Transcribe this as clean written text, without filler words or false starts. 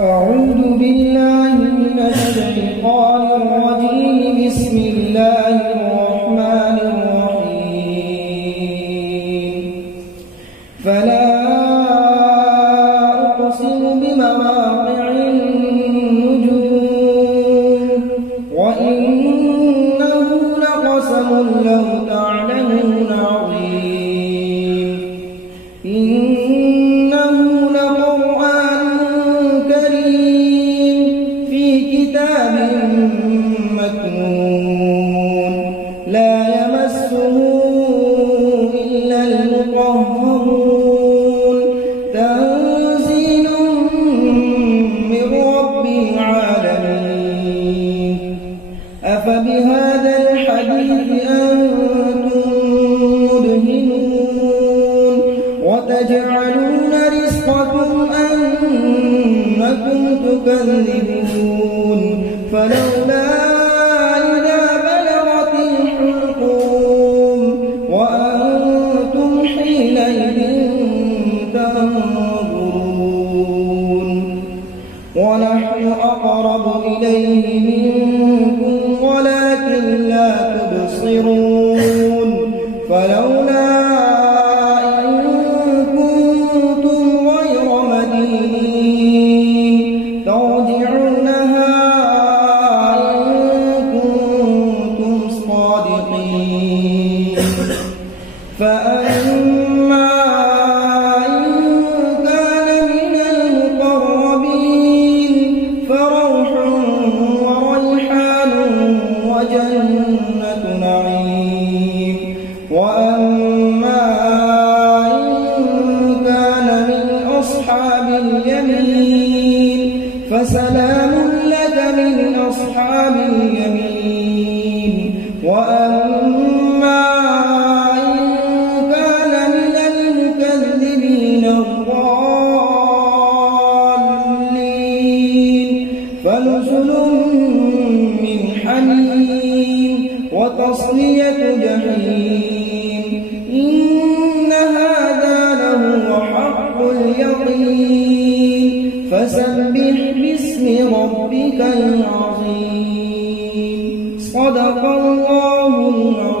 أعوذ بالله من الشيطان الرجيم. بسم الله الرحمن الرحيم. فلا أقسم بمواقع النجوم وإنه لقسم لو تعلمون عظيم. إنه لقرآن كريم في كتاب مكنون لا يمسه إلا المطهرون تنزيل من رب العالمين. أفبهذا الحديث أنتم مدهنون وتجعلون رزقكم أنكم تكذبون. فلولا إذا بلغت الحلقوم وأنتم حينئذ تنظرون ونحن أقرب إليه منكم ولكن لا تبصرون. فلولا إن كنتم غير مدينين ترجعونها إن كنتم صادقين. فأما إن كان من المقربين فروح وريحان وجنة نعيم. وأما إن كان من أصحاب اليمين فسلام لك من أصحاب اليمين. وأما إن كان من المكذبين الضالين فنزل من حميم وتصلية جحيم. إن هذا لهو حق اليقين. فسبح باسم ربك العظيم. صدق الله العظيم.